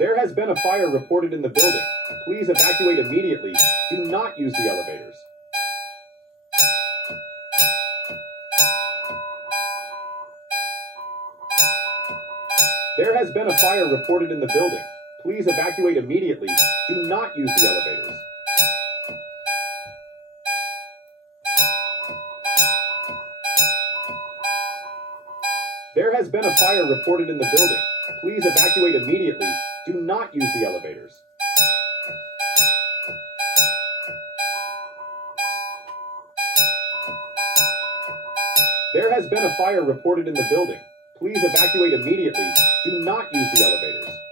There has been a fire reported in the building. Please evacuate immediately. Do not use the elevators. There has been a fire reported in the building. Please evacuate immediately. Do not use the elevators. There has been a fire reported in the building. Please evacuate immediately. Do not use the elevators. There has been a fire reported in the building. Please evacuate immediately. Do not use the elevators.